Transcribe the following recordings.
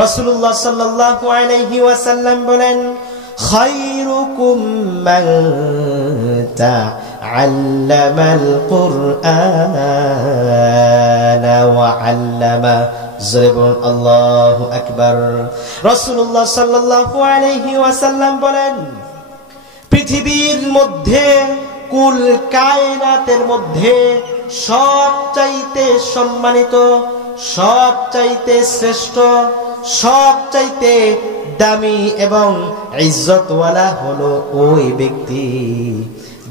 রাসূলুল্লাহ সাল্লাল্লাহু আলাইহি ওয়াসাল্লাম বলেন, খায়রুকুম মান তাআল্লামাল কুরআনা ওয়া আল্লামা। আল্লাহু আকবার। রাসূলুল্লাহ সাল্লাল্লাহু আলাইহি ওয়াসাল্লাম বলেন, পৃথিবীর মধ্যে, কুল কায়নাতের মধ্যে সবচাইতে সম্মানিত, সবচাইতে শ্রেষ্ঠ, সবচাইতে দামি এবং ইজ্জতওয়ালা হলো ওই ব্যক্তি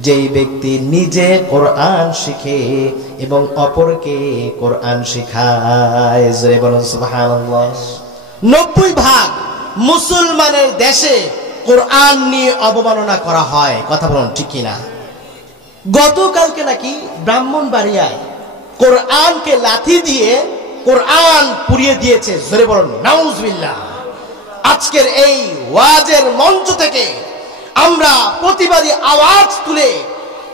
যেই ব্যক্তি নিজে কোরআন শিখে এবং অপরকে কোরআন শেখায়। জোরে বলুন সুবহানাল্লাহ। 90% মুসলমানের দেশে কোরআন নিয়ে অবমাননা করা হয়, কথা বলুন ঠিক কিনা? গতকালকে নাকি ব্রাহ্মণবাড়িয়ায় কোরআনকে লাথি দিয়ে কোরআন পুড়িয়ে দিয়েছে। জোরে বলুন নাউজুবিল্লাহ। আজকের এই ওয়াজের মঞ্চ থেকে আমরা প্রতিবাদী আওয়াজ তুলে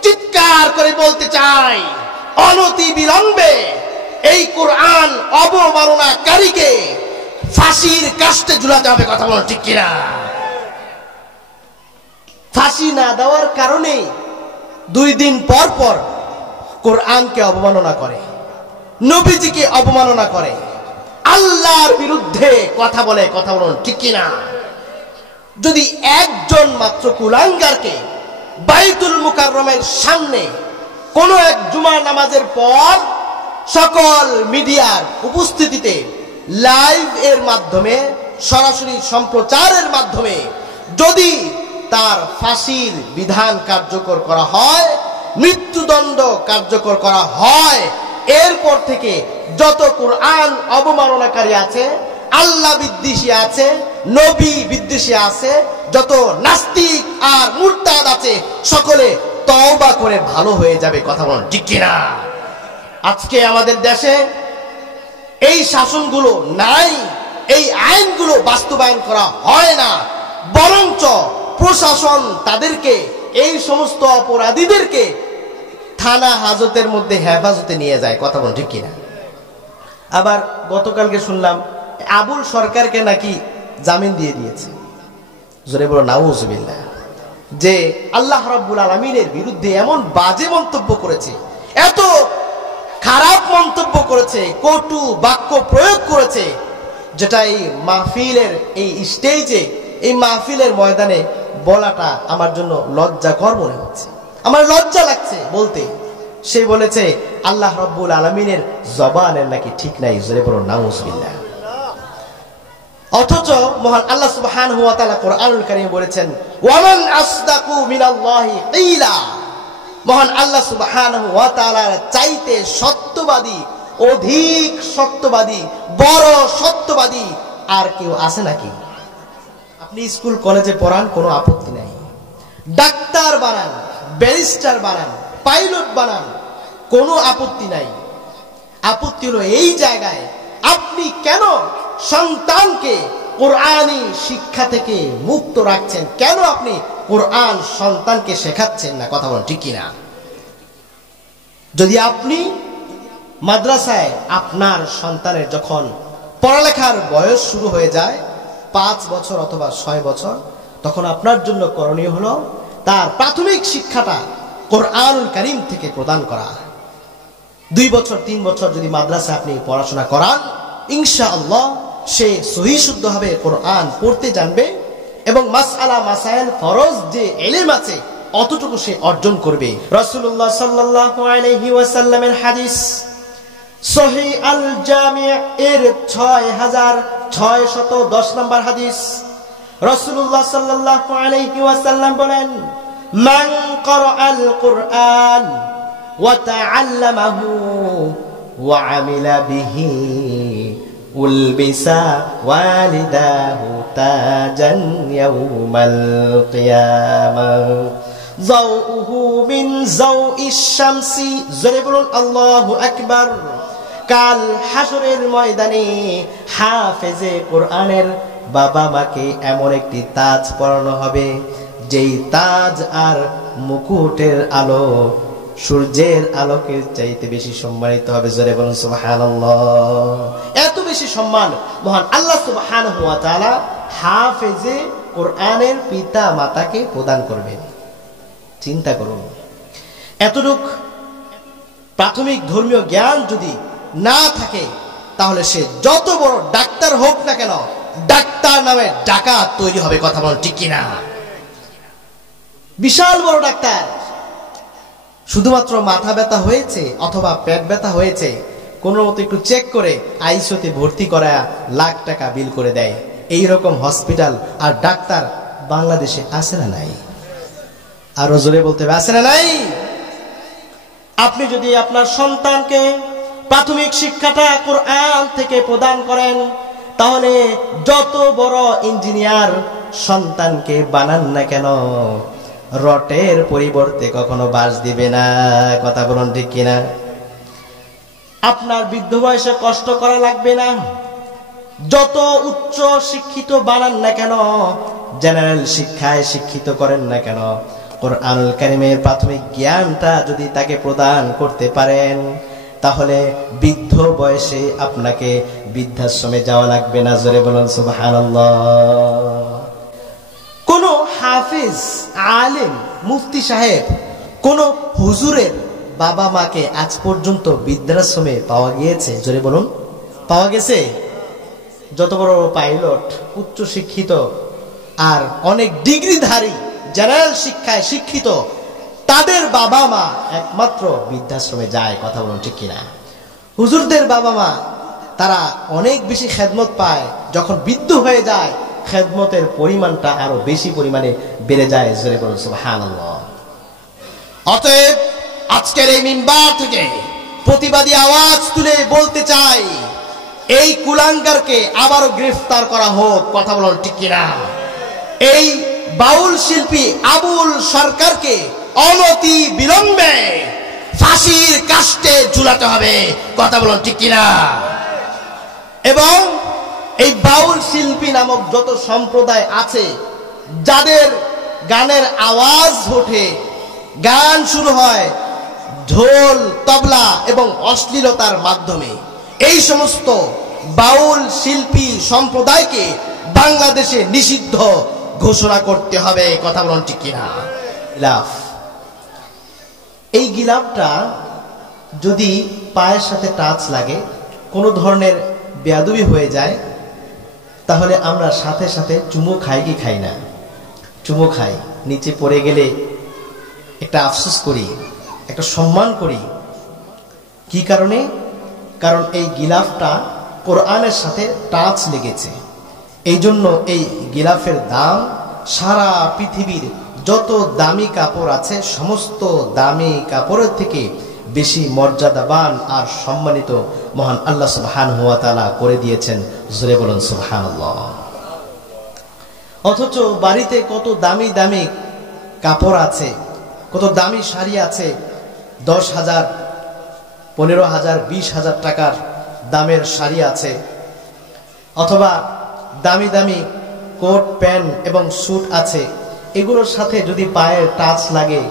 চিৎকার করে বলতে চাই, অনতি বিলম্বে এই কোরআন অবমাননাকারীকে ফাঁসির কাস্টে ঝুলাতে হবে। কথা বলুন ঠিক কিনা? ফাঁসি না দেওয়ার কারণে 2 দিন পর পর কোরআনকে অবমাননা করে, নবীজিকে অবমাননা করে, আল্লাহর বিরুদ্ধে কথা বলে। কথা বলুন ঠিক কিনা? যদি একজন মাত্র কুলাঙ্গারকে বাইতুল মুকাররমের সামনে কোন এক জুমার নামাজের পর সকল মিডিয়ার উপস্থিতিতে লাইভ এর মাধ্যমে, সরাসরি সম্প্রচারের মাধ্যমে যদি তার ফাঁসির বিধান কার্যকর করা হয়, মৃত্যুদণ্ড কার্যকর করা হয়, এরপর থেকে যত কোরআন অবমাননাকারী আছে, আল্লাহ বিদ্বেষী আছে, নবী বিদ্বেষী আছে, যত নাস্তিক আর মুরতাদ আছে, সকলে তওবা করে ভালো হয়ে যাবে। কথা বলুন ঠিক কিনা? আজকে আমাদের দেশে এই শাসনগুলো নাই, এই আইনগুলো বাস্তবায়ন করা হয় না, বরঞ্চ প্রশাসন তাদেরকে, এই সমস্ত অপরাধীদেরকে থানা হাজতের মধ্যে হেফাজতে নিয়ে যায়। কথা বলুন ঠিক কিনা? আবার গতকালকে শুনলাম আবুল সরকারকে নাকি জামিন দিয়ে দিয়েছে। জোরে বলো নাউজুবিল্লাহ। যে আল্লাহ রাব্বুল আলামিনের বিরুদ্ধে এমন বাজে মন্তব্য করেছে, এত খারাপ মন্তব্য করেছে, কটু বাক্য প্রয়োগ করেছে, যেটা এই মাহফিলের এই স্টেজে, এই মাহফিলের ময়দানে বলাটা আমার জন্য লজ্জাকর মনে হচ্ছে, আমার লজ্জা লাগছে বলতে। সে বলেছে আল্লাহ রাব্বুল আলামিনের জবানের নাকি ঠিক নাই। জোরে বলো নাউজুবিল্লাহ। অথচ মহান আল্লাহ সুবহানাহু ওয়া তাআলা কোরআনুল কারীমে বলেছেন, ওয়ামান আসদাকু মিনাল্লাহি কিলা। মহান আল্লাহ সুবহানাহু ওয়া তাআলার চাইতে সত্যবাদী, অধিক সত্যবাদী, বড় সত্যবাদী আর কেউ আছে নাকি? আপনি স্কুল কলেজে পড়ান, কোনো আপত্তি নাই, ডাক্তার বানান, ব্যারিস্টার বানান, পাইলট বানান, কোনো আপত্তি নাই। আপত্তি হলো এই জায়গায় আপনি কেন সন্তানকে কোরআনী শিক্ষা থেকে মুক্ত রাখছেন, কেন আপনি কোরআন সন্তানকে শেখাচ্ছেন না? কথা বলেন ঠিক কিনা? যদি আপনি মাদ্রাসায় আপনার সন্তানের যখন পড়ালেখার বয়স শুরু হয়ে যায়, 5 বছর অথবা 6 বছর, তখন আপনার জন্য করণীয় হলো তার প্রাথমিক শিক্ষাটা কোরআনুল কারীম থেকে প্রদান করা। 2 বছর 3 বছর যদি মাদ্রাসায় আপনি পড়াশোনা করান, ইনশাআল্লাহ সে সহিহ শুদ্ধভাবে কোরআন পড়তে জানবে এবং মাসআলা মাসাইল ফরজ যে ইলম আছে অতটুকু সে অর্জন করবে। রাসূলুল্লাহ সাল্লাল্লাহু আলাইহি ওয়াসাল্লামের হাদিস, সহিহ আল জামি' এর 6610 নম্বর হাদিস। রাসূলুল্লাহ সাল্লাল্লাহু আলাইহি ওয়াসাল্লাম বলেন, মান ক্বারাআল কুরআন ওয়া তাআল্লামাহু ওয়া আমিলা বিহি উলবিসা ওয়ালিদাহু তাজান ইয়াউমাল কিয়ামাহ যাউহু মিন যাউইশ শামসি। জোরে বলুন আল্লাহু আকবার। কাল হাসরের ময়দানে হাফেজে কোরআনের বাবা মাকে এমন একটি তাজ পরানো হবে, যেই তাজ আর মুকুটের আলো সূর্যের আলোকের চাইতে বেশি সম্মানিত হবে। জোরে বলুন সুবহানাল্লাহ। এত বেশি সম্মান মহান আল্লাহ সুবহানাহু ওয়া তাআলা হাফেজে কোরআনের পিতা মাতাকে প্রদান করবেন। চিন্তা করুন, এতটুক প্রাথমিক ধর্মীয় জ্ঞান যদি না থাকে তাহলে সে যত বড় ডাক্তার হোক না কেন, ডাক্তার নামে ডাকাত তৈরি হবে। কথা বল ঠিক কিনা? বিশাল বড় ডাক্তার, শুধুমাত্র মাথা ব্যথা হয়েছে অথবা পেট ব্যথা হয়েছে, কোনো মতো একটু চেক করে আইসিইউতে ভর্তি করা লাখ টাকা বিল করে দেয়। এইরকম হসপিটাল আর ডাক্তার বাংলাদেশে আছে না নাই? আরো জোরে বলতে হবে, আছে না নাই? আপনি যদি আপনার সন্তানকে প্রাথমিক শিক্ষাটা কোরআন থেকে প্রদান করেন, তাহলে যত বড় ইঞ্জিনিয়ার সন্তানকে বানান না কেন, রটের পরিবর্তে কখনো বাঁশ দিবে না। কথা বলুন ঠিক কিনা? আপনার বৃদ্ধ বয়সে কষ্ট করা লাগবে না। যত উচ্চ শিক্ষিত বানান না কেন, জেনারেল শিক্ষায় শিক্ষিত করেন না কেন, কোরআনুল কারীমের প্রাথমিক জ্ঞানটা যদি তাকে প্রদান করতে পারেন, তাহলে বৃদ্ধ বয়সে আপনাকে বৃদ্ধাশ্রমে যাওয়া লাগবে না। জোরে বলুন সুবহানাল্লাহ। কোন হাফেজ, আলেম, মুফতি সাহেব, কোন হুজুরের বাবা মাকে আজ পর্যন্ত বৃদ্ধাশ্রমে পাওয়া গিয়েছে? জোরে বলুন, পাওয়া গেছে? যত বড় পাইলট, উচ্চ শিক্ষিত আর অনেক ডিগ্রিধারী, জেনারেল শিক্ষায় শিক্ষিত, তাদের বাবা মা একমাত্র বৃদ্ধাশ্রমে যায়। কথা বলুন ঠিক কিনা? হুজুরদের বাবা মা তারা অনেক বেশি খেদমত পায়, যখন বৃদ্ধ হয়ে যায় খেদমতের পরিমাণটা আরো বেশি পরিমাণে বেড়ে যায়। জোরে বলুন সুবহানাল্লাহ। অতএব আজকের এই মিম্বার থেকে প্রতিবাদী আওয়াজ তুলে বলতে চাই, এই কুলাঙ্গারকে আবারও গ্রেফতার করা হোক। কথা বলুন ঠিক কিনা? এই বাউল শিল্পী আবুল সরকারকে অনতি বিলম্বে ফাঁসির কাস্টে ঝুলাতে হবে। কথা বলুন ঠিক কিনা? এবং এই বাউল শিল্পী নামক যত সম্প্রদায় আছে, যাদের গানের আওয়াজ ওঠে, গান শুরু হয় ঢোল, তবলা এবং অশ্লীলতার মাধ্যমে, এই সমস্ত বাউল শিল্পী সম্প্রদায়কে বাংলাদেশে নিষিদ্ধ ঘোষণা করতে হবে। কথা বলুন ঠিক কিনা? গিলাফ, এই গিলাফটা যদি পায়ের সাথে টাচ লাগে, কোনো ধরনের বেয়াদবি হয়ে যায়, তাহলে আমরা সাথে সাথে চুমু খাই কি খাই না? চুমু খাই। নিচে পড়ে গেলে একটা আফসোস করি, একটা সম্মান করি। কি কারণে? কারণ এই গিলাফটা কোরআনের সাথে টাচ লেগেছে। এই জন্য এই গিলাফের দাম সারা পৃথিবীর যত দামি কাপড় আছে সমস্ত দামি কাপড়ের থেকে বেশি মর্যাদাবান আর সম্মানিত মহান আল্লাহ সুবহানাহু ওয়া তাআলা করে দিয়েছেন। জোরে বলুন সুবহানাল্লাহ। অথচ বাড়িতে কত দামি দামি কাপড় আছে, কত দামি শাড়ি আছে, 10,000, 15,000, 20,000 টাকার দামের শাড়ি আছে, অথবা দামি দামি কোট প্যান্ট এবং স্যুট আছে। এগুলোর সাথে যদি পায়ের টাচ লাগে,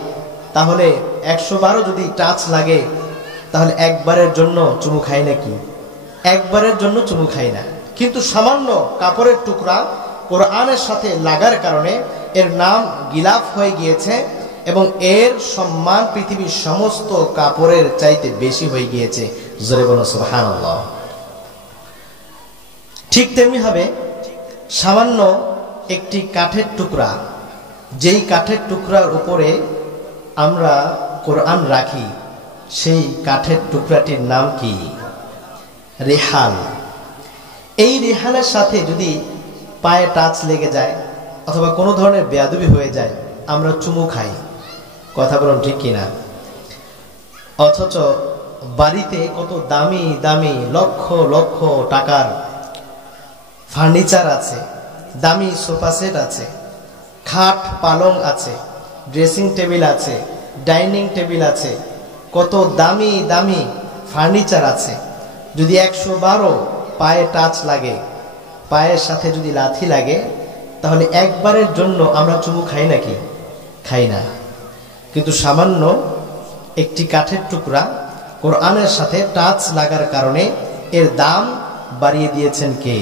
তাহলে 100 বারও যদি টাচ লাগে, তাহলে একবারের জন্য চুমু খাই নাকি? একবারের জন্য চুমু খাই না। কিন্তু সামান্য কাপড়ের টুকরা কোরআনের সাথে লাগার কারণে এর নাম গিলাফ হয়ে গিয়েছে এবং এর সম্মান পৃথিবীর সমস্ত কাপড়ের চাইতে বেশি হয়ে গিয়েছে। জোরে বলুন সুবহানাল্লাহ। ঠিক তেমনি ভাবে সামান্য একটি কাঠের টুকরা, যেই কাঠের টুকরার উপরে আমরা কোরআন রাখি, সেই কাঠের টুকরাটির নাম কি? রেহাল। এই রেহালের সাথে যদি পায়ে টাচ লেগে যায় অথবা কোনো ধরনের বেয়াদবি হয়ে যায়, আমরা চুমু খাই। কথা বলুন ঠিক কিনা? অথচ বাড়িতে কত দামি দামি লক্ষ লক্ষ টাকার ফার্নিচার আছে, দামি সোফা সেট আছে, খাট পালং আছে, ড্রেসিং টেবিল আছে, ডাইনিং টেবিল আছে, কত দামি দামি ফার্নিচার আছে। যদি 112 পায়ে টাচ লাগে, পায়ের সাথে যদি লাথি লাগে, তাহলে একবারের জন্য আমরা চুমু খাই নাকি? খাই না। কিন্তু সামান্য একটি কাঠের টুকরা কোরআনের সাথে টাচ লাগার কারণে এর দাম বাড়িয়ে দিয়েছেন কে?